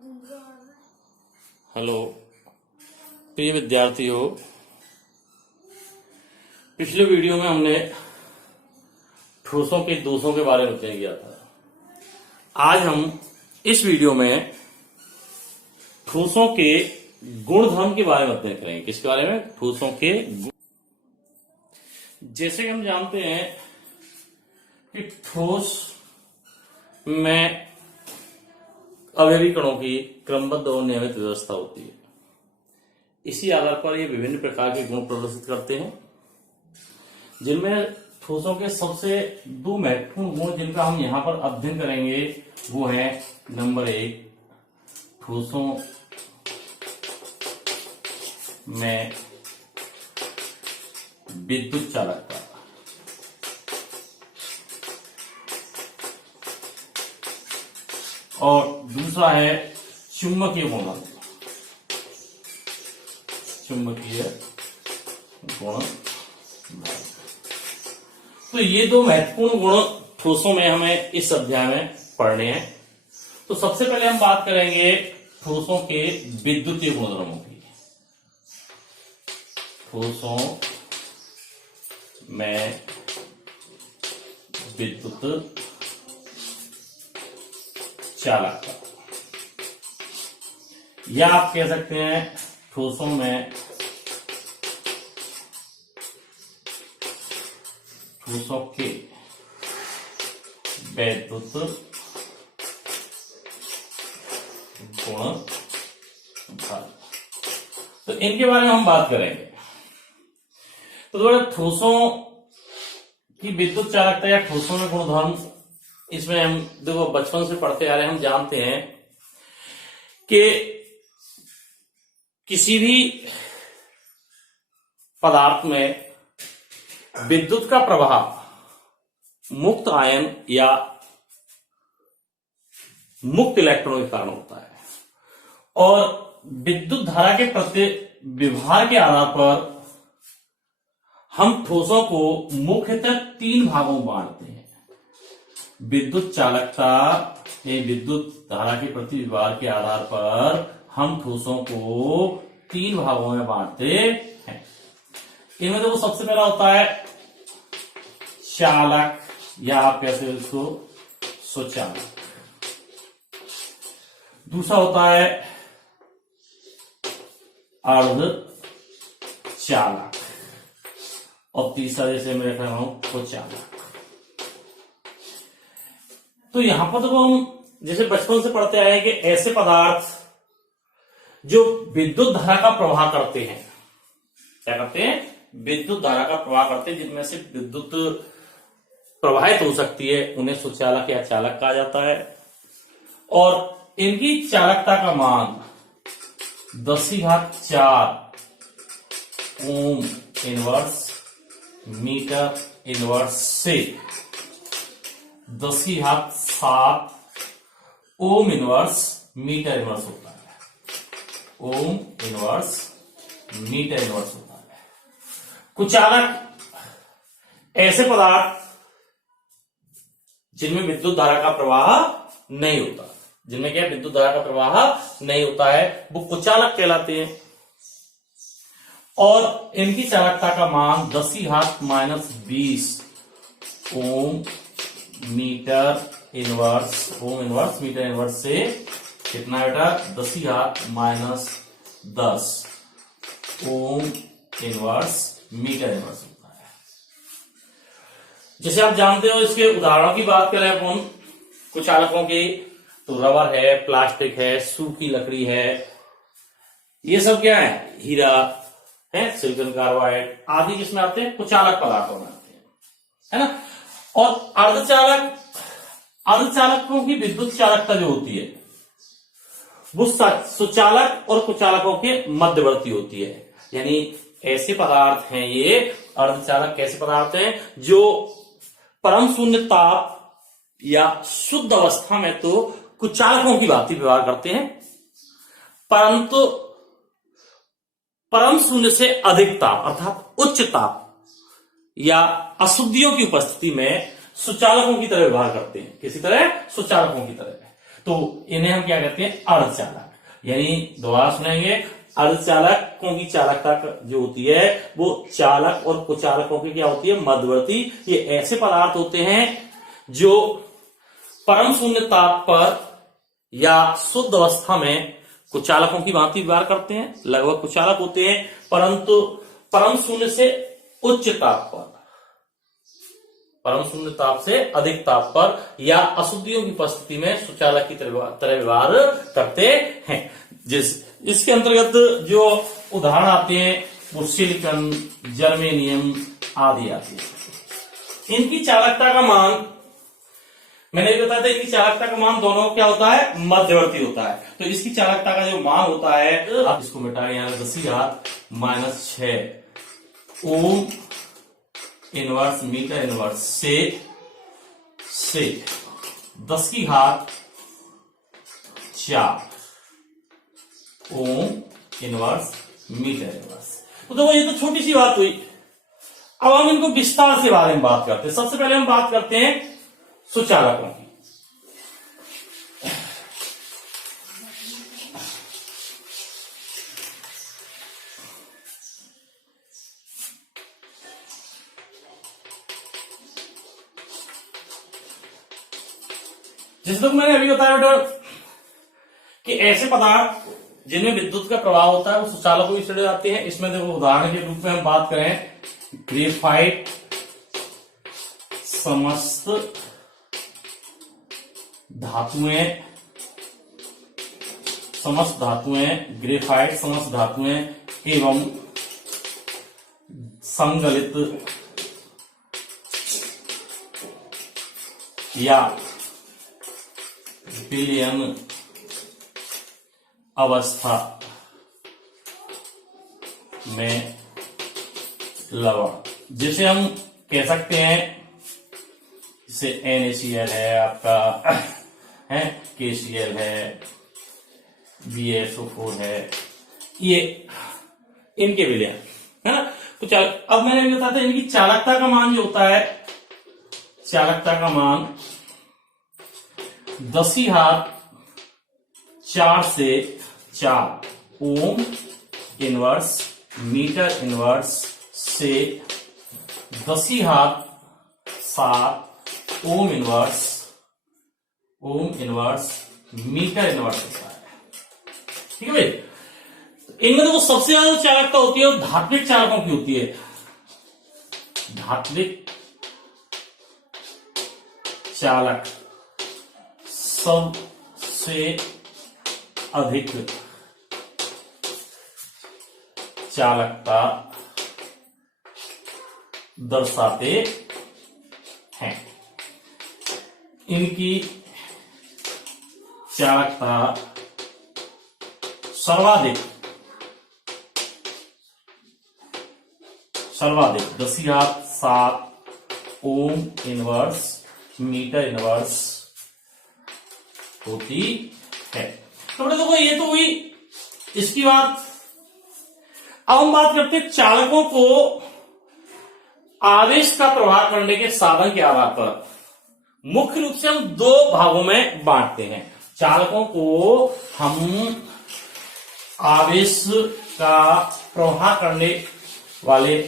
Hello प्रिय विद्यार्थियों, पिछले वीडियो में हमने ठोसों के दोषों के बारे में अध्ययन किया था। आज हम इस वीडियो में ठोसों के गुणधर्म के बारे में अध्ययन करेंगे। किसके बारे में? ठोसों के गुण। जैसे कि हम जानते हैं कि ठोस में अवयवी कणों की क्रमबद्ध और नियमित व्यवस्था होती है। इसी आधार पर ये विभिन्न प्रकार के गुण प्रदर्शित करते हैं, जिनमें ठोसों के सबसे दो महत्वपूर्ण गुण जिनका हम यहां पर अध्ययन करेंगे वो है नंबर 1, ठोसों में विद्युत चालकता, और दूसरा है चुंबकीय गुण। चुंबकीय गुण। तो ये दो महत्वपूर्ण गुण ठोसों में हमें इस अध्याय में पढ़ने हैं। तो सबसे पहले हम बात करेंगे ठोसों के विद्युतीय गुणधर्मों की। ठोसों में विद्युत चालकता, या आप कह सकते हैं ठोसों में ठोसों के विद्युत गुण। तो इनके बारे में हम बात करेंगे। तो दोबारा ठोसों की विद्युत चालकता या ठोसों में गुणधर्म, इसमें हम देखो बचपन से पढ़ते आ रहे हैं, हम जानते हैं कि किसी भी पदार्थ में विद्युत का प्रवाह मुक्त आयन या मुक्त इलेक्ट्रॉनों के कारण होता है, और विद्युत धारा के प्रति व्यवहार के आधार पर हम ठोसों को मुख्यतः 3 भागों में बांटते हैं। विद्युत चालकता या विद्युत धारा के प्रति व्यवहार के आधार पर हम ठोसों को 3 भागों में बांटते हैं। इनमें तो सबसे पहला होता है चालक, या आप कैसे इसको सुचालक। दूसरा होता है अर्ध चालक, और तीसरा जैसे मैं रख रहा हूं कुचालक। तो यहां पर तो हम जैसे बचपन से पढ़ते आए हैं कि ऐसे पदार्थ जो विद्युत धारा का प्रवाह करते हैं, क्या करते हैं? विद्युत धारा का प्रवाह करते हैं, जिनमें से विद्युत प्रवाहित हो सकती है, उन्हें सुचालक या चालक कहा जाता है। और इनकी चालकता का मान 10⁴ ओम इनवर्स मीटर इनवर्स से 10⁷ ओम इनवर्स मीटर इनवर्स होता है। ओम इनवर्स मीटर इनवर्स होता है। कुचालक ऐसे पदार्थ जिनमें विद्युत धारा का प्रवाह नहीं होता, जिनमें क्या विद्युत धारा का प्रवाह नहीं होता है, वो कुचालक कहलाते हैं। और इनकी चालकता का मान 10⁻⁻20 ohm metre inverse, ohm inverse metre inverse से कितना बेटा? 10⁻⁻10 ओम इनवर्स मीटर इनवर्स होता है। जैसे आप जानते हो, इसके उदाहरणों की बात करें अपन कुचालकों की, तो रबर है, प्लास्टिक है, सूखी लकड़ी है, ये सब क्या है? हीरा है, सिलिकॉन कार्बाइड आदि किसमें आते हैं? कुचालक पदार्थों में आते हैं, है ना। और अर्धचालकों की विद्युत चालकता जो होती है वो सुचालक और कुचालकों के मध्यवर्ती होती है। यानी ऐसे पदार्थ हैं ये अर्धचालक, कैसे पदार्थ हैं जो परम शून्य ताप या शुद्ध अवस्था में तो कुचालकों की भांति व्यवहार करते हैं, परंतु परम शून्य से अधिक ताप अर्थात उच्च ताप या अशुद्धियों की उपस्थिति में सुचालकों की तरह व्यवहार करते हैं। किसी तरह? सुचालकों की तरह। तो इन्हें हम क्या कहते हैं, अर्धचालक। यानी दोबारा सुनेंगे, अर्धचालकों की चालकता जो होती है वो चालक और कुचालकों की क्या होती है, मध्यवर्ती। ये ऐसे पदार्थ होते हैं जो परम शून्य ताप पर या शुद्ध अवस्था में कुचालकों की भांति व्यवहार करते हैं, लगभग कुचालक होते हैं, परंतु परम शून्य से उच्च ताप पर, परम शून्य ताप से अधिक ताप पर या अशुद्धियों की उपस्थिति में सुचालक की तरह व्यवहार करते हैं। इसके अंतर्गत जो उदाहरण आते हैं वो सिलिकॉन, जर्मेनियम आदि आते हैं। इनकी चालकता का मान, मैंने भी बताया था, इनकी चालकता का मान दोनों क्या होता है, मध्यवर्ती होता है। तो इसकी चालकता का जो मान होता है, आप इसको मिटाएं, यहाँ 10⁻⁻⁶ ओम इनवर्स मीटर इनवर्स से 10⁻⁴ ओम इनवर्स मीटर इनवर्स। तो देखो ये तो छोटी सी बात हुई। अब हम इनको विस्तार से बारे में बात करते हैं। सबसे पहले हम बात करते हैं सुचालकों की। जैसे तो मैंने अभी बताया बेटा कि ऐसे पदार्थ जिनमें विद्युत का प्रभाव होता है वो सुचालकों की श्रेणी आते हैं। इसमें देखो उदाहरण के रूप में हम बात करें, ग्रेफाइट समस्त धातुएं, ग्रेफाइट समस्त धातुएं एवं संगलित या विलयन अवस्था में लवण, जिसे हम कह सकते हैं, जैसे NaCl है आपका, है KCl है, BaSO4 है, ये इनके विलयन है ना। तो अब मैंने भी बताया था इनकी चालकता का मान जो होता है, चालकता का मान 10⁻⁴ से 4 ओम इनवर्स मीटर इनवर्स से 10⁻⁷ ओम इनवर्स मीटर इनवर्स होता है। ठीक है भाई। इनमें तो वो सबसे ज्यादा चालकता होती है वो धात्विक चालकों की होती है। धात्विक चालक सबसे अधिक चालकता दर्शाते हैं। इनकी चालकता सर्वाधिक 10⁻⁷ ओम इनवर्स मीटर इनवर्स होती है। तो देखो ये तो हुई इसकी बात। अब हम बात करते हैं चालकों को आवेश का प्रवाह करने के साधन के आधार पर। मुख्य रूप से हम दो भागों में बांटते हैं। चालकों को हम आवेश का प्रवाह करने वाले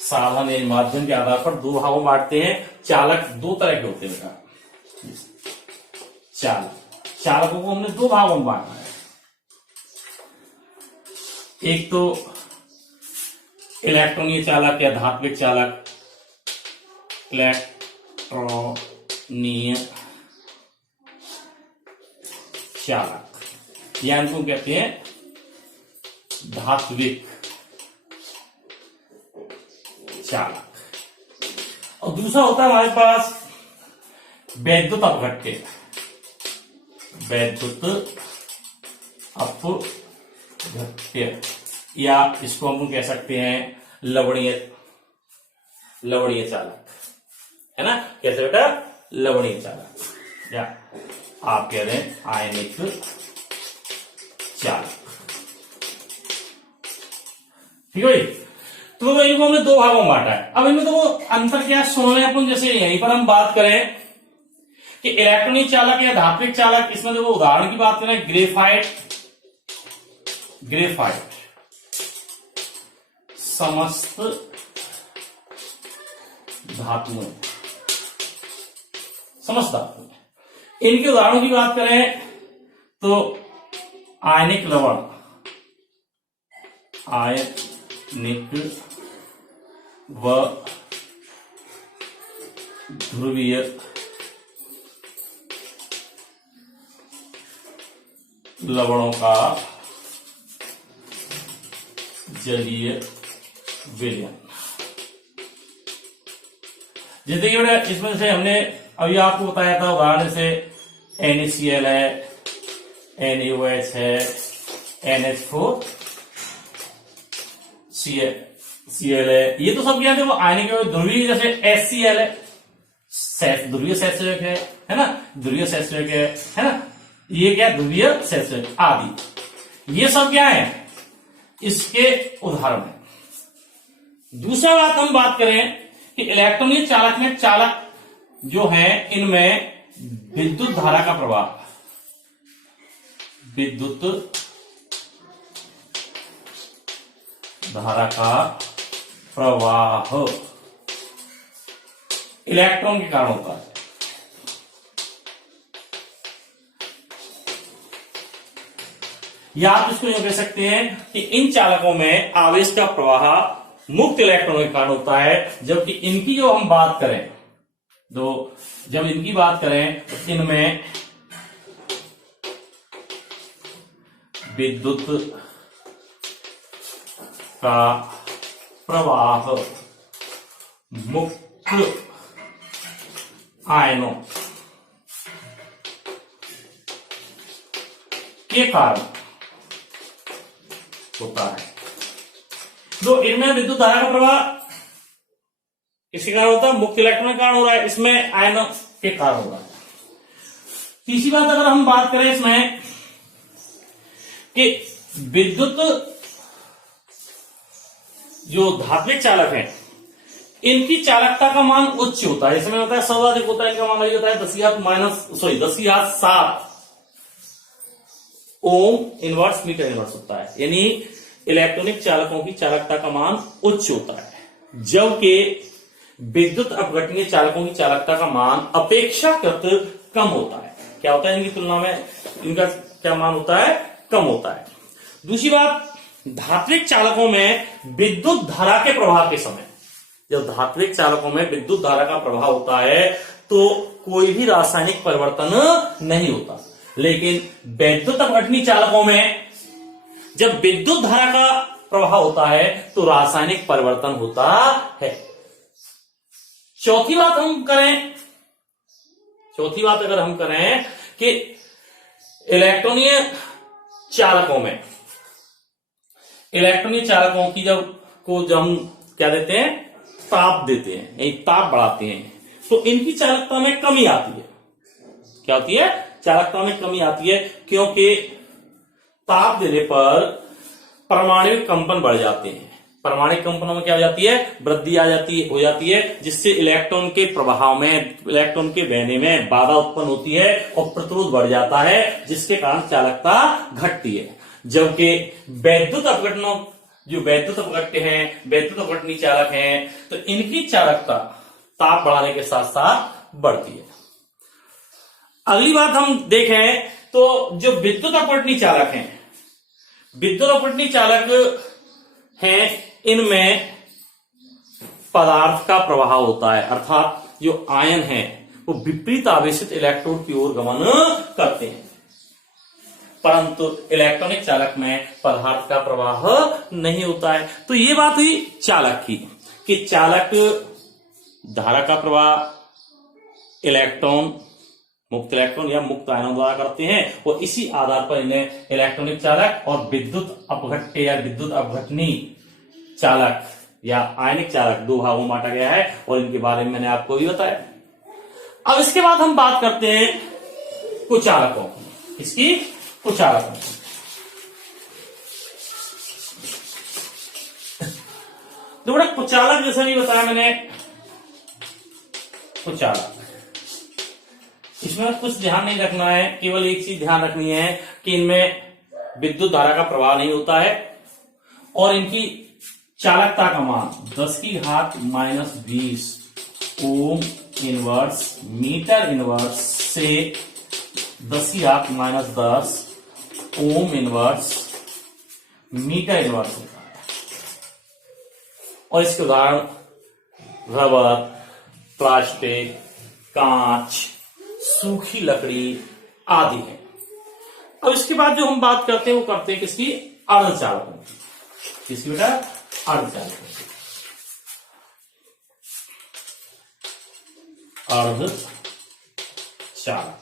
साधन या माध्यम के आधार पर दो भागों में बांटते हैं। चालक दो तरह के होते हैं। चालकों को हमने दो भागों में बांटा है। एक तो इलेक्ट्रॉनीय चालक या धात्विक चालक, इलेक्ट्रॉनीय चालक, या इनको कहते हैं धात्विक चालक। और दूसरा होता है हमारे पास वैद्युत अपघट्य, या इसको हम कह सकते हैं लवणीय चालक, है ना। कैसे बेटा, लवणीय चालक, या आप कह रहे हैं आयनिक चालक। ठीक है। तो इनको हमने दो भागों में बांटा है। अब इनमें तो वो अंतर क्या सुन रहे हैं अपन। जैसे यहीं पर हम बात करें कि इलेक्ट्रॉनिक चालक या धात्विक चालक, इसमें देखो उदाहरण की बात करें, ग्रेफाइट समस्त धातुओं, समस्त धातु, इनके उदाहरणों की बात करें तो आयनिक लवण, आयनिक व ध्रुवीय लवणों का जलीय विलयन। जैसे कि इसमें से हमने अभी आपको बताया था उदाहरण से NaCl है, NaOH है, NH4Cl है, ये तो सब क्या है वो आयनिक ध्रुवीय, जैसे HCl है, ध्रुवीय सैचुरेट है ना, ध्रुवीय सैचुरेट है ना, ये क्या ध्रुवीय सैचुरेट आदि, ये सब क्या है इसके उदाहरण है। दूसरा बात हम बात करें कि इलेक्ट्रॉनिक चालक में चालक जो है इनमें विद्युत धारा का प्रवाह, विद्युत धारा का प्रवाह इलेक्ट्रॉन के कारण होता है। या आप इसको यूं कह सकते हैं कि इन चालकों में आवेश का प्रवाह मुक्त इलेक्ट्रॉन के कारण होता है, जबकि इनकी जो हम बात करें तो जब इनकी बात करें तो इनमें विद्युत का प्रवाह मुक्त आयनों के कारण होता है। तो इनमें विद्युत धारा का प्रवाह किसके कारण होता है, मुक्त इलेक्ट्रॉन के कारण हो रहा है, इसमें आयनों के कारण हो रहा है। तीसरी बात अगर हम बात करें इसमें कि विद्युत जो धात्विक चालक हैं इनकी चालकता का मान उच्च होता है, इसमें होता है सर्वाधिक होता है, इनका मान वही होता है 10⁻⁷ ओम इनवर्स मीटर इनवर्स होता है, यानी इलेक्ट्रॉनिक चालकों की चालकता का मान उच्च होता है, जबकि विद्युत अपघटनीय चालकों की चालकता का मान अपेक्षाकृत कम होता है। क्या होता है इनकी तुलना में, इनका क्या मान होता है, कम होता है। दूसरी बात, धात्विक चालकों में विद्युत धारा के प्रवाह के समय, जब धात्विक चालकों में विद्युत धारा का प्रवाह होता है तो कोई भी रासायनिक परिवर्तन नहीं होता, लेकिन विद्युत अपघटनीय चालकों में जब विद्युत धारा का प्रवाह होता है तो रासायनिक परिवर्तन होता है। चौथी बात अगर हम करें कि इलेक्ट्रॉनीय चालकों की जब हम क्या देते हैं, ताप देते हैं, यही ताप बढ़ाते हैं, तो इनकी चालकता में कमी आती है। क्या होती है, चालकता में कमी आती है, क्योंकि ताप देने पर परमाणु कंपन बढ़ जाते हैं। परमाणु कंपनों में क्या हो जाती है, वृद्धि हो जाती है, जिससे इलेक्ट्रॉन के प्रवाह में, इलेक्ट्रॉन के बहने में बाधा उत्पन्न होती है और प्रतिरोध बढ़ जाता है, जिसके कारण चालकता घटती है। जबकि विद्युत अपघटनीय चालक हैं तो इनकी चालकता ताप बढ़ाने के साथ साथ बढ़ती है। अगली बात हम देखें तो जो विद्युत अपघटनीय चालक हैं इनमें पदार्थ का प्रवाह होता है, अर्थात जो आयन है वो विपरीत आवेशित इलेक्ट्रोड की ओर गमन करते हैं, परंतु इलेक्ट्रॉनिक चालक में पदार्थ का प्रवाह नहीं होता है। तो ये बात हुई चालक की कि चालक धारा का प्रवाह इलेक्ट्रॉन, मुक्त इलेक्ट्रॉन या मुक्त आयनों द्वारा करते हैं, और इसी आधार पर इन्हें इलेक्ट्रॉनिक चालक और विद्युत अपघट्य या विद्युत अपघटनीय चालक या आयनिक चालक दो भागों में बांटा गया है, और इनके बारे में मैंने आपको भी बताया। अब इसके बाद हम बात करते हैं कुचालकों, इसकी कुचालकों। तो बड़ा कुचालक, जैसे भी बताया मैंने, कुचालक इसमें कुछ ध्यान नहीं रखना है, केवल एक चीज ध्यान रखनी है कि इनमें विद्युत धारा का प्रवाह नहीं होता है और इनकी चालकता का मान 10⁻⁻20 ओम इनवर्स मीटर इनवर्स से 10⁻⁻10 ओम इनवर्स मीटर इनवर्स होता है। और इसके उदाहरण रबर, प्लास्टिक, कांच, सूखी लकड़ी आदि है। अब इसके बाद जो हम बात करते हैं वो करते हैं किसकी? अर्धचालकों की। किसकी बेटा? अर्धचालकों की। अर्धचालक।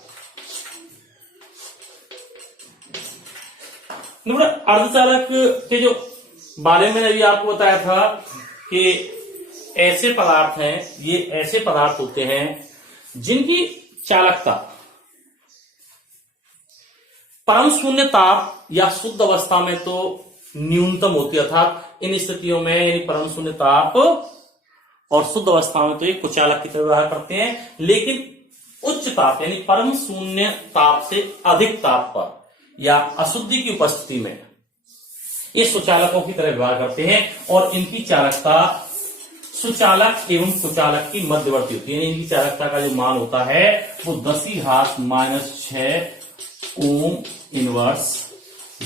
अर्धचालक के जो बारे में अभी आपको बताया था कि ऐसे पदार्थ हैं, ये ऐसे पदार्थ होते हैं जिनकी चालकता परम शून्य ताप या शुद्ध अवस्था में तो न्यूनतम होती है, अर्थात इन स्थितियों में यानी परम शून्य ताप और शुद्ध अवस्था में तो ये कुचालक की तरह व्यवहार करते हैं, लेकिन उच्च ताप यानी परम शून्य ताप से अधिक ताप पर या अशुद्धि की उपस्थिति में ये सुचालकों की तरह व्यवहार करते हैं और इनकी चालकता सुचालक एवं कुचालक की मध्यवर्ती होती है। इनकी चालकता का जो मान होता है वो 10⁻⁻6 ओम इनवर्स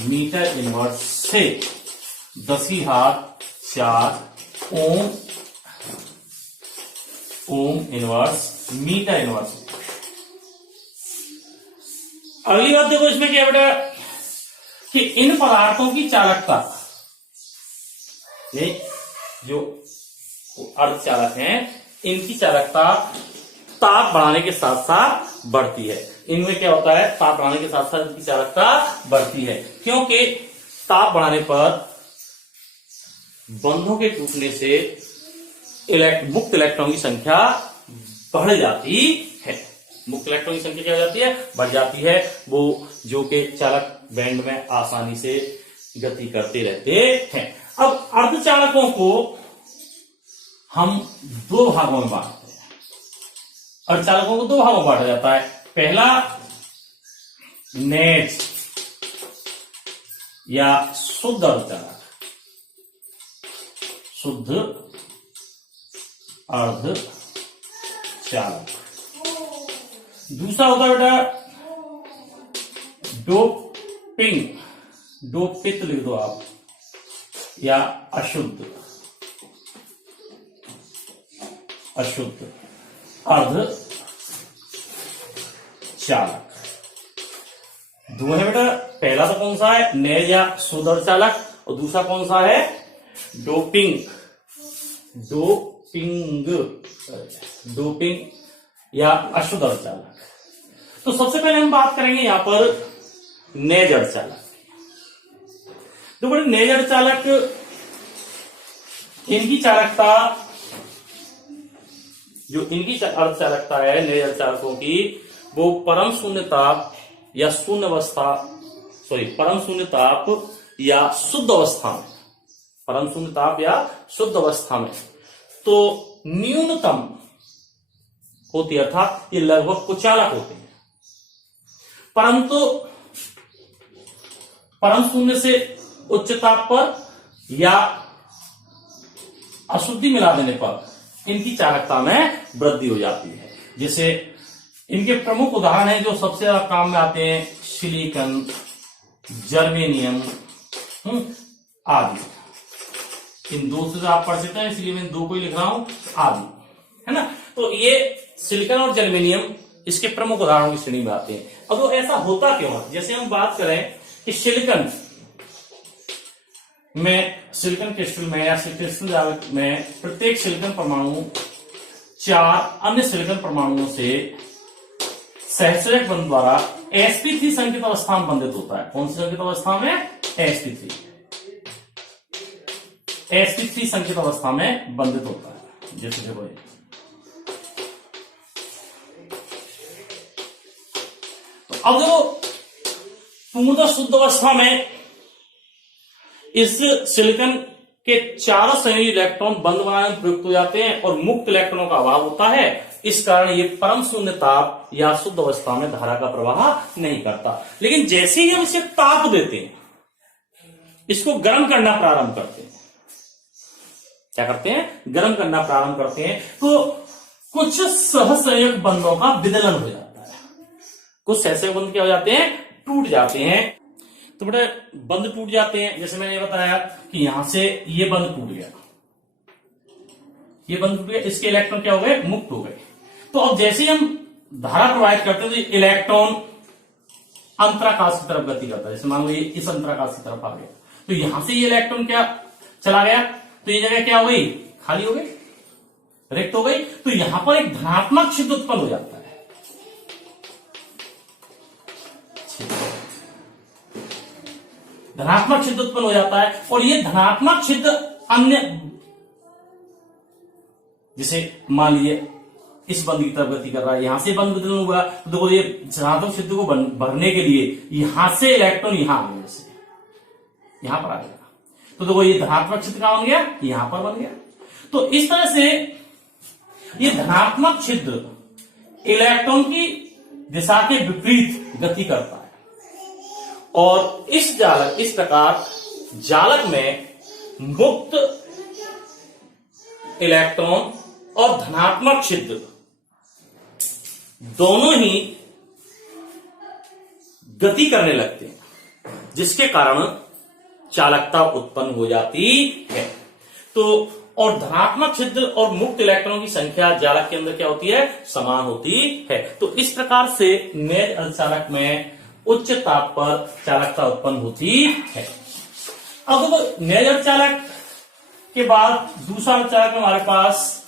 मीटर इनवर्स से 10⁻⁴ ओम इनवर्स मीटर इनवर्स। अगली बात देखो इसमें क्या बेटा कि इन पदार्थों की चालकता, जो अर्धचालक हैं, इनकी चालकता ताप बढ़ाने के साथ साथ बढ़ती है। इनमें क्या होता है? ताप बढ़ाने के साथ साथ इनकी चालकता बढ़ती है, क्योंकि ताप बढ़ाने पर बंधों के टूटने से मुक्त इलेक्ट्रॉन की संख्या बढ़ जाती है। मुक्त इलेक्ट्रॉन की संख्या क्या हो जाती है? बढ़ जाती है। वो जो कि चालक बैंड में आसानी से गति करते रहते हैं। अब अर्धचालकों को हम दो भागों में बांटते हैं। अर्धचालकों को दो भागों में बांटा जाता है। पहला नेज या शुद्ध अर्धचालक, शुद्ध अर्धचालक। दूसरा होता है बेटा डोपिंग, डोपित लिख दो आप, या अशुद्ध अर्धचालक। दो है बेटा, पहला तो कौन सा है? नेज या शुद्ध अर्धचालक, और दूसरा कौन सा है? डोपिंग या अशुद्ध अर्धचालक। तो सबसे पहले हम बात करेंगे यहां पर नेज अर्धचालक। तो बड़े नेज अर्धचालक, इनकी चालकता, जो इनकी अर्धचालकता है नेज अर्धचालकों की, वो परम शून्य ताप या शून्य अवस्था, परम शून्य ताप या शुद्ध अवस्था में, परम शून्य ताप या शुद्ध अवस्था में तो न्यूनतम होती है, अर्थात ये लगभग कुचालक होते हैं। परंतु परम शून्य से उच्च ताप पर या अशुद्धि मिला देने पर इनकी चालकता में वृद्धि हो जाती है। जैसे इनके प्रमुख उदाहरण हैं जो सबसे ज्यादा काम में आते हैं, सिलिकॉन, जर्मेनियम आदि। इन दो से आप परिचित हैं, इसलिए मैं दो को ही लिख रहा हूं, आदि, है ना। तो ये सिलिकॉन और जर्मेनियम इसके प्रमुख उदाहरणों की श्रेणी में आते हैं। अब वो ऐसा होता क्यों है? जैसे हम बात करें कि सिलिकॉन क्रिस्टल में या क्रिस्टल में प्रत्येक सिलिकॉन परमाणु 4 अन्य सिलिकॉन परमाणुओं से सहसरक बंध द्वारा sp3 संकेत अवस्था में बंधित होता है। कौन सी संकेत अवस्था में? sp3 संकेत अवस्था में बंधित होता है। जैसे देखो तो अब जो पूर्णतः शुद्ध अवस्था में इस सिलिकॉन के चारों संयोजी इलेक्ट्रॉन बंध बनाने में प्रयुक्त हो जाते हैं और मुक्त इलेक्ट्रॉनों का अभाव होता है, इस कारण ये परम शून्य ताप या शुद्ध अवस्था में धारा का प्रवाह नहीं करता। लेकिन जैसे ही हम इसे ताप देते हैं, इसको गर्म करना प्रारंभ करते हैं, क्या करते हैं, गर्म करना प्रारंभ करते हैं, तो कुछ सहसंयोग बंधों का विदलन हो जाता है। कुछ सहसंयोग बंध क्या हो जाते हैं, टूट जाते हैं। तो बेटा बंध टूट जाते हैं, जैसे मैंने ये बताया कि यहां से ये बंध टूट गया, ये बंध टूट गया, इसके इलेक्ट्रॉन क्या हो गए, मुक्त हो गए। तो अब जैसे ही हम धारा प्रवाहित करते हैं तो इलेक्ट्रॉन अंतराकाश की तरफ गति करता है। जैसे मान लो ये इस अंतराकाश की तरफ आ गया, तो यहां से ये इलेक्ट्रॉन क्या चला गया, तो ये जगह क्या हो गई, खाली हो गई, रिक्त हो गई। तो यहां पर एक धनात्मक छिद्र उत्पन्न हो जाता है। धनात्मक छिद्र उत्पन्न हो जाता है, और ये धनात्मक छिद्र अन्य, जैसे मान लीजिए इस बंद की तरफ गति कर रहा है, यहां से बंद विदलन हुआ, तो देखो ये धनात्मक छिद्र को भरने के लिए यहां से इलेक्ट्रॉन यहां आ गया, जैसे यहां पर आ गया, तो देखो ये धनात्मक छिद्र कहां बन गया, यहां पर बन गया। तो इस तरह से ये धनात्मक छिद्र इलेक्ट्रॉन की दिशा के विपरीत गति करता है, और इस प्रकार जालक में मुक्त इलेक्ट्रॉन और धनात्मक छिद्र दोनों ही गति करने लगते हैं, जिसके कारण चालकता उत्पन्न हो जाती है। तो और धनात्मक छिद्र और मुक्त इलेक्ट्रॉन की संख्या जालक के अंदर क्या होती है, समान होती है। तो इस प्रकार से नेज अर्धचालक में उच्च ताप पर चालकता उत्पन्न होती है। अब नेज अर्धचालक के बाद दूसरा अर्धचालक हमारे पास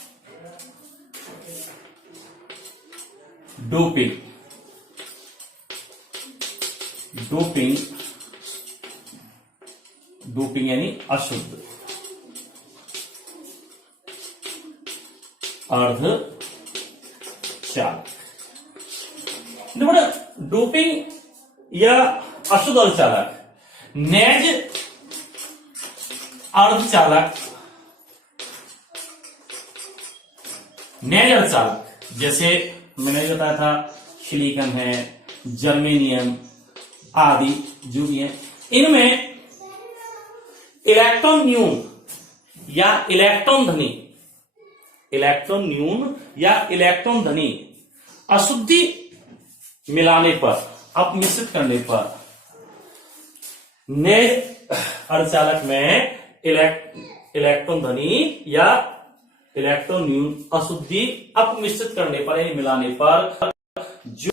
डोपिंग। डोपिंग यानी अशुद्ध अर्धचालक। डोपिंग या अशुद्ध अर्धचालक, नेज अर्धचालक, नेज अर्धचालक जैसे मैंने बताया था सिलिकॉन है, जर्मेनियम आदि जो भी है, इनमें इलेक्ट्रॉन न्यून या इलेक्ट्रॉन धनी अशुद्धि मिलाने पर, अपमिश्रित करने पर नेज अर्धचालक में इलेक्ट्रॉन धनी या इलेक्ट्रॉन न्यून अशुद्धि अपमिश्रित करने पर यानी मिलाने पर जो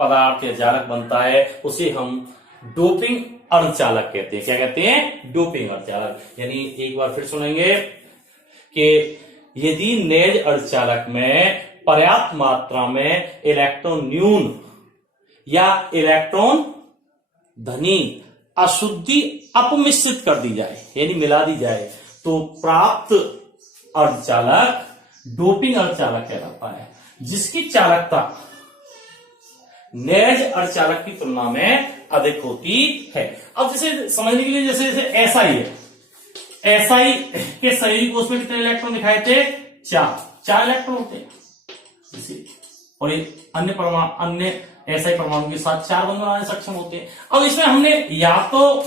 पदार्थ या जालक बनता है उसे हम डोपिंग अर्धचालक कहते हैं। क्या कहते हैं, डोपिंग अर्धचालक। यानी एक बार फिर सुनेंगे कि यदि नेज अर्धचालक में पर्याप्त मात्रा में इलेक्ट्रॉन न्यून या इलेक्ट्रॉन धनी अशुद्धि अपमिश्रित कर दी जाए यानी मिला दी जाए, तो प्राप्त अर्धचालक डोपिंग अर्धचालक कहलाता है, जिसकी चालकता नेज अर्धचालक की तुलना में अधिक होती है। अब जैसे समझने के लिए जैसे SI है, SI के संयोजी कोष में कितने इलेक्ट्रॉन दिखाए थे, 4 इलेक्ट्रॉन होते हैं जैसे, और एक अन्य SI परमाणु के साथ 4 बंधन बनाने सक्षम होते हैं। अब इसमें हमने या तो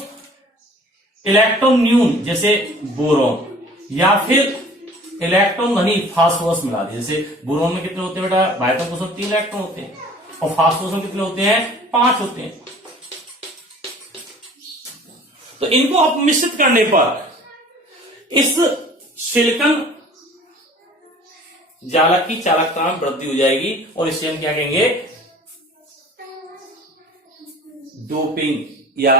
इलेक्ट्रॉन न्यून जैसे बोरॉन या फिर इलेक्ट्रॉन धनी फास्फोरस मिला दिया। जैसे बोरॉन में कितने होते हैं बेटा, बायतम कोष में 3 इलेक्ट्रॉन होते हैं, और फास्फोरस में कितने होते हैं, 5 होते हैं। तो इनको अपमिश्रित करने पर इस सिलिकॉन जालक की चालकता में वृद्धि हो जाएगी, और इसे हम क्या कहेंगे, डोपिंग या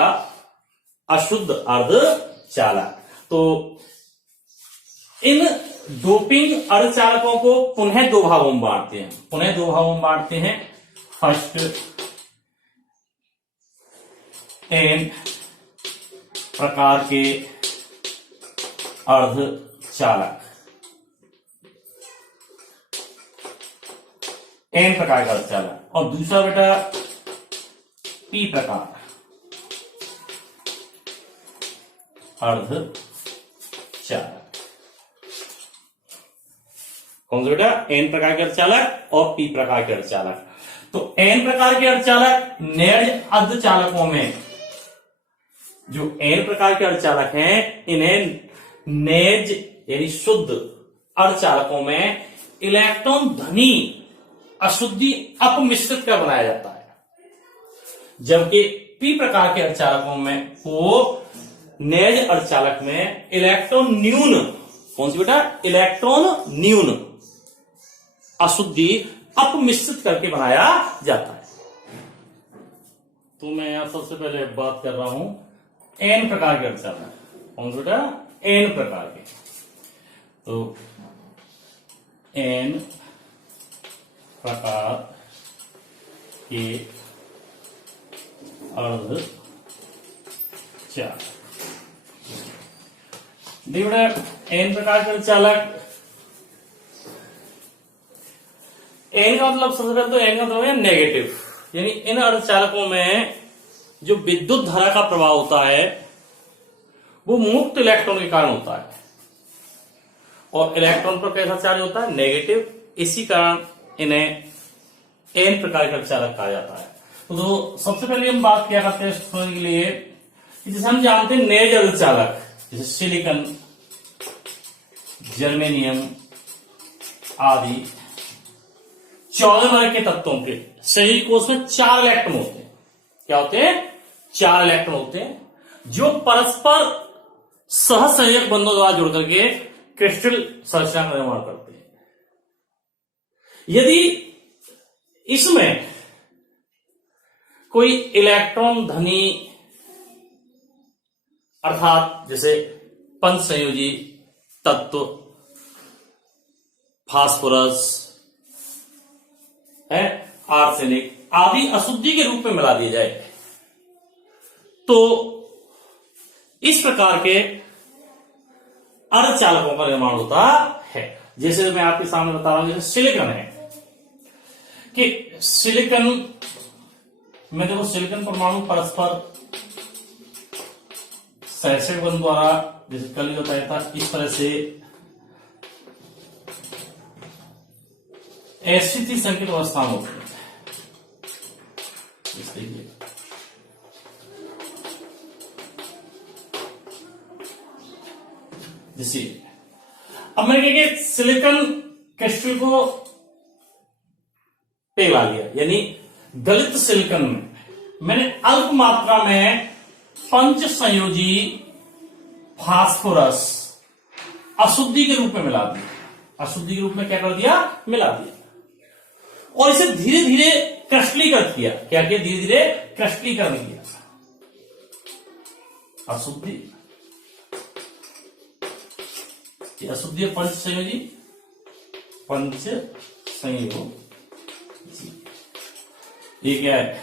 अशुद्ध अर्धचालक। तो इन डोपिंग अर्धचालकों को पुनः 2 भागों में बांटते हैं। फर्स्ट एन प्रकार के अर्धचालक, एन प्रकार का अर्धचालक, और दूसरा बेटा पी प्रकार अर्धचालक। कौन सा बेटा? एन प्रकार के अर्धचालक और पी प्रकार के अर्धचालक। तो एन प्रकार के अर्धचालक नेज अर्धचालकों में, जो एन प्रकार के अर्धचालक हैं, इन्हें नेज यानी शुद्ध अर्धचालकों में इलेक्ट्रॉन धनी अशुद्धि अपमिश्रित कर बनाया जाता है, जबकि पी प्रकार के अर्धचालकों में वो नेज अर्धचालक में इलेक्ट्रॉन न्यून, कौन सी बेटा? इलेक्ट्रॉन न्यून अशुद्धि अपमिश्रित करके बनाया जाता है। तो मैं यहां सबसे पहले बात कर रहा हूं एन प्रकार के अर्धचालक, कौन सा बेटा? एन प्रकार के। तो एन प्रकार के अर्धचालक, देखिए बेटा, एन प्रकार के अर्धचालक, एन का मतलब सबसे पहले तो एन का मतलब है नेगेटिव, यानी इन अर्धचालकों में जो विद्युत धारा का प्रभाव होता है वो मुक्त इलेक्ट्रॉन के कारण होता है, और इलेक्ट्रॉन पर कैसा चार्ज होता है? नेगेटिव। इसी कारण इन्हें एन प्रकार के अर्धचालक कहा जाता है। तो सबसे पहले हम बात किया करते हैं समझने के लिए, जैसे हम जानते हैं नेज अर्धचालक, जैसे सिलिकॉन, जर्मेनियम आदि 14 वर्ग के तत्वों के शरीर कोश में 4 इलेक्ट्रॉन होते हैं। क्या होते हैं? 4 इलेक्ट्रॉन होते हैं, जो परस्पर सहसंयोजक बंधों द्वारा जुड़ करके क्रिस्टल संरचना का निर्माण करते हैं। यदि इसमें कोई इलेक्ट्रॉन धनी अर्थात जैसे पंच संयोजी तत्व, फास्फोरस है, आर्सेनिक आदि अशुद्धि के रूप में मिला दिया जाए, तो इस प्रकार के अर्धचालकों का निर्माण होता है। जैसे मैं आपके सामने बता रहा हूं, जैसे सिलिकॉन है कि सिलिकॉन में देखो, सिलिकॉन परमाणु परस्पर सहसंयोजक बंध द्वारा, जैसे कल ही बताया था, इस तरह से एसिटी संकेत अवस्था में होती है। जैसे अब मैंने क्या किया, सिलिकॉन क्रिस्टल को पिघला लिया, यानी गलित सिलिकॉन में मैंने अल्प मात्रा में पंच संयोजी फास्फोरस अशुद्धि के रूप में मिला दिया। अशुद्धि के रूप में क्या कर दिया? मिला दिया, और इसे धीरे धीरे क्रिस्टलीकृत किया। क्या किया? धीरे धीरे क्रिस्टलीकरण किया। अशुद्धि, अशुद्धि पंच संयोजी, पंच संयोग, ये क्या है?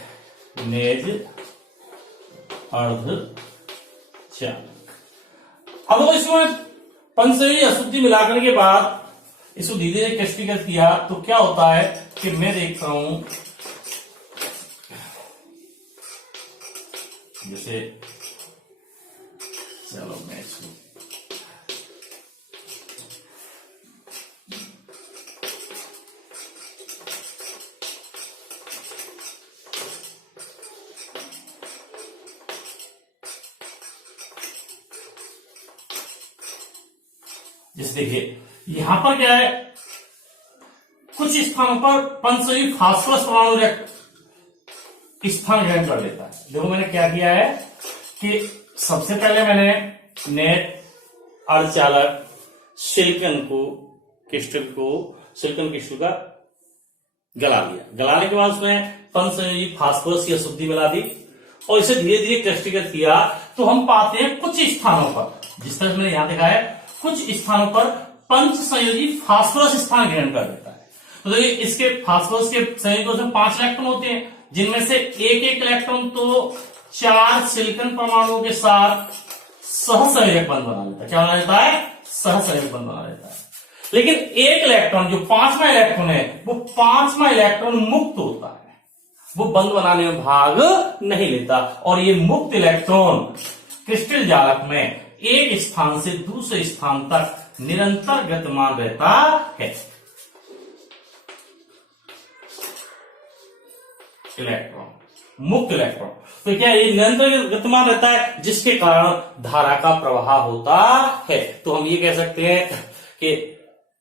नेज अर्धचालक। अब इसमें पंच संयोजी अशुद्धि मिलाकर के बाद इसको धीरे धीरे क्रिस्टलीकृत किया, तो क्या होता है कि मैं देखता हूं, जैसे चलो मैं इसको जैसे देखिए, यहां पर क्या है, कुछ स्थानों पर पंचसंयोजी फास्फोरस परमाणु स्थान ग्रहण कर लेता है। देखो मैंने क्या किया है कि सबसे पहले मैंने नेट अर्धचालक सिलिकॉन क्रिस्टल का गला लिया। गलाने के बाद उसमें पंचसंयोजी फास्फोरस की अशुद्धि मिला दी और इसे धीरे धीरे क्रिस्टलीकृत किया। तो हम पाते हैं कुछ स्थानों पर, जिस तरह मैंने यहां देखा है, कुछ स्थानों पर पंच संयोजी फास्फोरस स्थान ग्रहण कर लेता है। तो देखिए, इसके फास्फोरस के संयोजकों में 5 इलेक्ट्रॉन होते हैं, जिनमें से एक इलेक्ट्रॉन तो 4 सिलिकॉन परमाणुओं के साथ सहसंयोजक बंध बना लेता है। क्या बना लेता है? सहसंयोजक बंध बना लेता है। लेकिन एक इलेक्ट्रॉन, जो 5वां इलेक्ट्रॉन है, वो 5वां इलेक्ट्रॉन मुक्त होता है, वो बंध बनाने में भाग नहीं लेता, और ये मुक्त इलेक्ट्रॉन क्रिस्टल जालक में एक स्थान से दूसरे स्थान तक निरंतर गतिमान रहता है। इलेक्ट्रॉन, मुक्त इलेक्ट्रॉन। तो क्या ये निरंतर गतिमान रहता है, जिसके कारण धारा का प्रवाह होता है। तो हम ये कह सकते हैं कि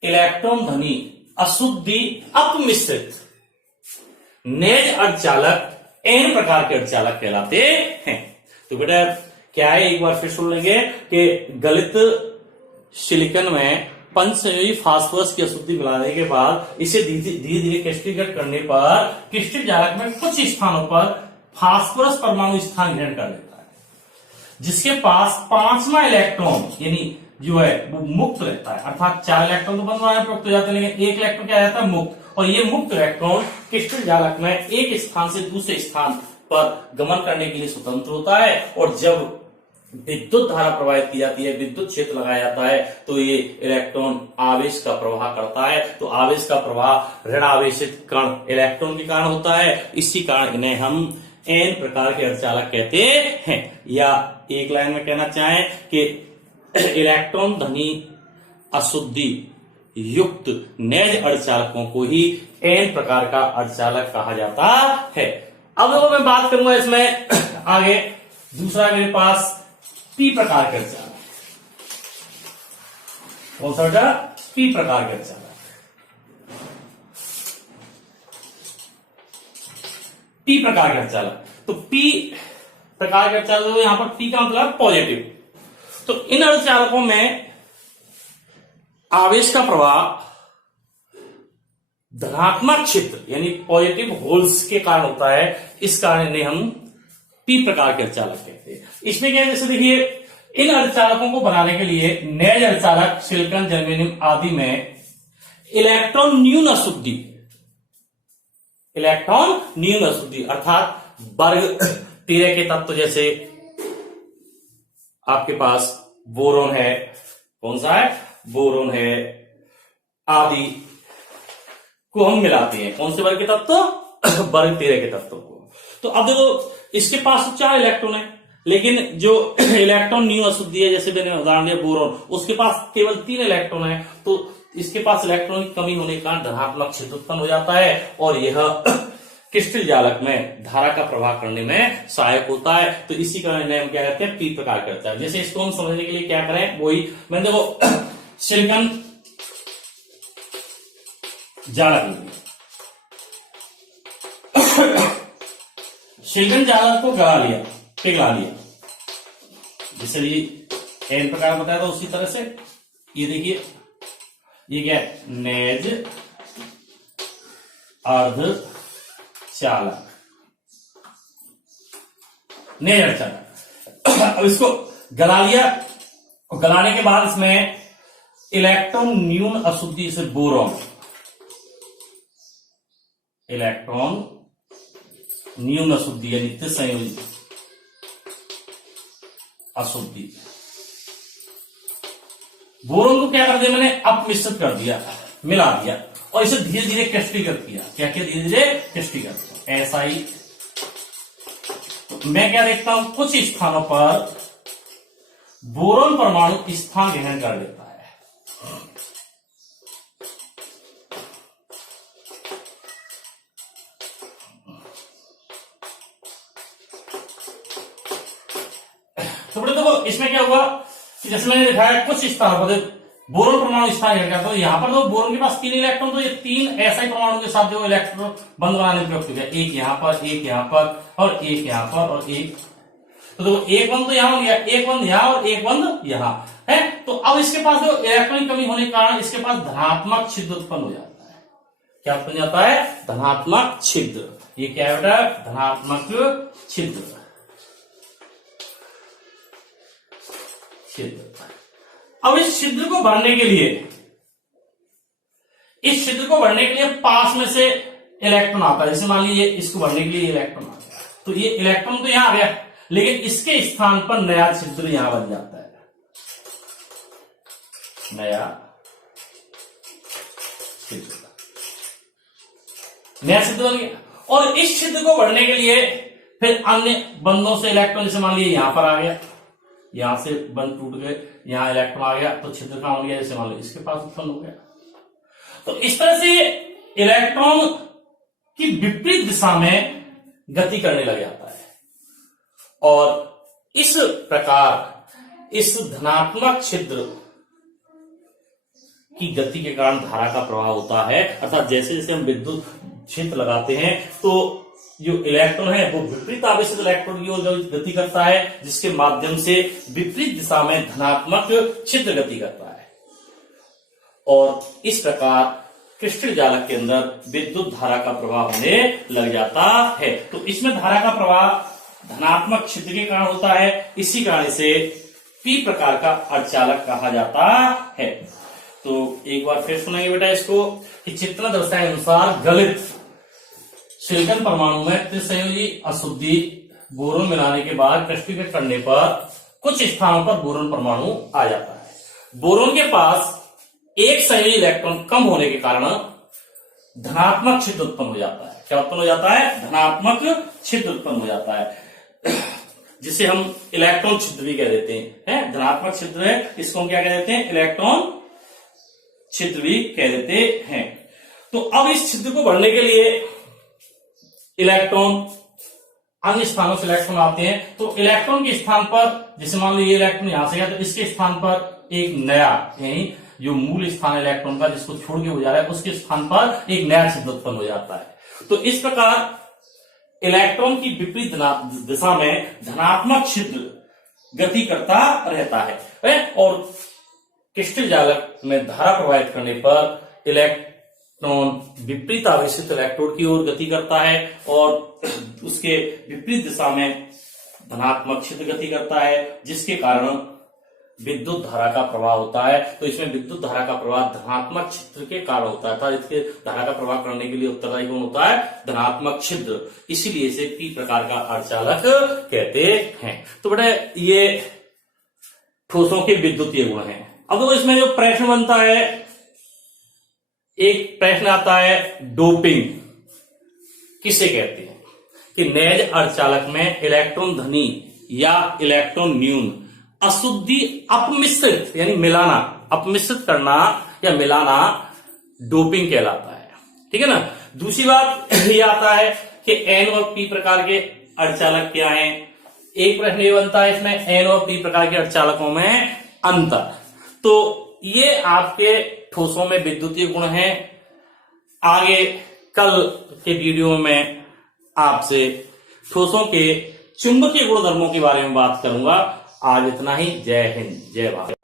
इलेक्ट्रॉन धनी अशुद्धि अपमिश्रित नेज अर्धचालक n प्रकार के अर्धचालक कहलाते हैं। तो बेटा क्या है, एक बार फिर सुन लेंगे कि गलित सिलिकॉन में पंचसंयोजी फास्फोरस की अशुद्धि मिलाने के बाद इसे धीरे धीरे क्रिस्टलीकृत करने पर क्रिस्टल जालक में कुछ स्थानों पर फास्फोरस परमाणु स्थान ग्रहण कर लेता है, जिसके पास 5वां इलेक्ट्रॉन यानी जो है वो मुक्त रहता है। अर्थात 4 इलेक्ट्रॉन तो बंधवाने में प्रयुक्त हो जाते हैं, लेकिन 1 इलेक्ट्रॉन क्या रहता है, मुक्त। और ये मुक्त इलेक्ट्रॉन क्रिस्टल जालक में एक स्थान से दूसरे स्थान पर गमन करने के लिए स्वतंत्र होता है। और जब विद्युत धारा प्रवाहित की जाती है, विद्युत क्षेत्र लगाया जाता है, तो ये इलेक्ट्रॉन आवेश का प्रवाह करता है। तो आवेश का प्रवाह ऋण आवेशित कण इलेक्ट्रॉन के कारण होता है। इसी कारण इन्हें हम n प्रकार के अर्धचालक कहते हैं। या एक लाइन में कहना चाहें कि इलेक्ट्रॉन धनी अशुद्धि युक्त नेज अर्धचालकों को ही n प्रकार का अर्धचालक कहा जाता है। अब मैं बात करूंगा इसमें आगे, दूसरा मेरे पास p प्रकार के अर्धचालक। कौन सा बेटा, p प्रकार के अर्धचालक। p प्रकार के अर्धचालक, तो p प्रकार के अर्धचालक, यहां पर p का मतलब पॉजिटिव। तो इन अर्धचालकों में आवेश का प्रवाह धनात्मक क्षेत्र यानी पॉजिटिव होल्स के कारण होता है। इस कारण इन्हें हम p प्रकार के अर्धचालक कहते हैं। इसमें क्या है, जैसे देखिए इन अर्धचालकों को बनाने के लिए नेज अर्धचालक सिलिकॉन, जर्मेनियम आदि में इलेक्ट्रॉन न्यून अशुद्धि अर्थात वर्ग 13 के तत्व, जैसे आपके पास बोरोन है, कौन सा है, बोरोन है आदि को हम मिलाते हैं। कौन से वर्ग के तत्व, वर्ग 13 के तत्वों को। तो अब देखो इसके पास तो 4 इलेक्ट्रॉन है, लेकिन जो इलेक्ट्रॉन न्यू अशुद्धि है, जैसे मैंने उदाहरण दिया बोरोन, उसके पास केवल 3 इलेक्ट्रॉन है। तो इसके पास इलेक्ट्रॉन की कमी होने के कारण धनात्मक क्षेत्र उत्पन्न हो जाता है और यह क्रिस्टल जालक में धारा का प्रवाह करने में सहायक होता है। तो इसी कारण हम क्या कहते हैं, p प्रकार करता है। जैसे इसको हम समझने के लिए क्या करें, वही मैंने देखो सिलिकॉन जालक सिलिकॉन जालक को पिघला लिया, जैसे ये n प्रकार बताया था उसी तरह से ये देखिए, ये क्या है, नेज अर्धचालक, नेज अर्धचालक। अब इसको गला लिया और गलाने के बाद इसमें इलेक्ट्रॉन न्यून अशुद्धि से बोरॉन, इलेक्ट्रॉन न्यून अशुद्धि यानी त्रिसंयोजी अशुद्धि, बोरोन को क्या कर दिया मैंने, अपमिश्रित कर दिया, मिला दिया और इसे धीरे धीरे क्रिस्टलीकृत किया। क्या किया, धीरे धीरे क्रिस्टलीकृत। ऐसा ही मैं क्या देखता हूं, कुछ स्थानों पर बोरोन परमाणु स्थान ग्रहण कर लेता है। तो बड़े देखो इसमें क्या हुआ कि जैसे मैंने दिखाया कुछ स्थानों पर बोरोन परमाणु स्थान ग्रहण करता है। यहां पर तो बोरोन के पास 3 इलेक्ट्रॉन, तो ये 3 ऐसा परमाणु के साथ जो इलेक्ट्रॉन बंद बनाने में प्रयुक्त हो गया, एक यहां पर, एक यहां पर और एक यहां पर और एक, तो देखो एक बंद तो यहां हो गया, एक बंद यहां और एक बंद यहां है। तो अब इसके पास जो इलेक्ट्रॉन की कमी होने के कारण इसके पास धनात्मक छिद्र उत्पन्न हो जाता है। क्या उत्पन्न जाता है, धनात्मक छिद्र। ये क्या है बेटा, धनात्मक छिद्र। अब इस छिद्र को भरने के लिए, पास में से इलेक्ट्रॉन आता है। जैसे मान लीजिए इसको भरने के लिए इलेक्ट्रॉन आ गया, तो ये इलेक्ट्रॉन तो यहां आ गया, लेकिन इसके स्थान पर नया छिद्र यहां बन जाता है, नया छिद्र बन गया। और इस छिद्र को भरने के लिए फिर अन्य बंधों से इलेक्ट्रॉन, जैसे मान लीजिए यहां पर आ गया, यहां से बंध टूट गए, यहां इलेक्ट्रॉन आ गया, तो छिद्र कहां हो गया, जैसे मान लो इसके पास उत्पन्न हो गया। तो इस तरह से इलेक्ट्रॉन की विपरीत दिशा में गति करने लग जाता है। और इस प्रकार इस धनात्मक छिद्र की गति के कारण धारा का प्रवाह होता है। अर्थात जैसे जैसे हम विद्युत क्षेत्र लगाते हैं तो जो इलेक्ट्रॉन है वो विपरीत आवेशित इलेक्ट्रॉन की ओर गति करता है, जिसके माध्यम से विपरीत दिशा में धनात्मक छिद्र गति करता है। और इस प्रकार क्रिस्टल जालक के अंदर विद्युत धारा का प्रवाह होने लग जाता है। तो इसमें धारा का प्रवाह धनात्मक छिद्र के कारण होता है। इसी कारण से पी प्रकार का अर्धचालक कहा जाता है। तो एक बार फिर सुनाइए बेटा इसको कि चित्र दर्शाए अनुसार गलित सिलिकॉन परमाणु में त्रिसंयोजी अशुद्धि बोरोन मिलाने के बाद क्रिस्टलीकृत करने पर कुछ स्थानों पर बोरोन परमाणु आ जाता है। बोरोन के पास एक संयोजी इलेक्ट्रॉन कम होने के कारण धनात्मक छिद्र उत्पन्न हो जाता है। क्या उत्पन्न हो जाता है? धनात्मक छिद्र उत्पन्न हो जाता है, जिसे हम इलेक्ट्रॉन छिद्र भी कह देते हैं। धनात्मक छिद्र है, इसको हम क्या कह देते हैं? इलेक्ट्रॉन छिद्र भी कह देते हैं। तो अब इस छिद्र को भरने के लिए इलेक्ट्रॉन अन्य स्थानों से इलेक्ट्रॉन आते हैं। तो इलेक्ट्रॉन के स्थान पर, जैसे मान लो ये इलेक्ट्रॉन यहां से गया, तो इसके स्थान पर एक नया, यानी जो मूल स्थान इलेक्ट्रॉन का जिसको छोड़ के हो जा रहा है, उसके स्थान पर एक नया छिद्र उत्पन्न हो जाता है। तो इस प्रकार इलेक्ट्रॉन की विपरीत दिशा में धनात्मक छिद्र गति करता रहता है। और क्रिस्टल जालक में धारा प्रवाहित करने पर इलेक्ट्रॉन विपरीत आवेशित इलेक्ट्रोड की ओर गति करता है और उसके विपरीत दिशा में धनात्मक छिद्र गति करता है, जिसके कारण विद्युत धारा का प्रवाह होता है। तो इसमें विद्युत धारा का प्रवाह धनात्मक छिद्र के कारण होता है। इसके धारा का प्रवाह करने के लिए उत्तरदायी कौन होता है? धनात्मक छिद्र। इसीलिए इसे पी प्रकार का अर्धचालक कहते हैं। तो बेटा ये ठोसों के विद्युतीय गुण हैं। अब तो इसमें जो प्रश्न बनता है, एक प्रश्न आता है डोपिंग किसे कहते हैं? कि नेज अर्धचालक में इलेक्ट्रॉन धनी या इलेक्ट्रॉन न्यून अशुद्धि अपमिश्रित, यानी मिलाना, अपमिश्रित करना या मिलाना डोपिंग कहलाता है। ठीक है ना। दूसरी बात ये आता है कि एन और पी प्रकार के अर्धचालक क्या हैं। एक प्रश्न ये बनता है इसमें, एन और पी प्रकार के अर्धचालकों में अंतर। तो ये आपके ठोसों में विद्युतीय गुण हैं। आगे कल के वीडियो में आपसे ठोसों के चुंबकीय गुणधर्मों के बारे में बात करूंगा। आज इतना ही। जय हिंद, जय भारत।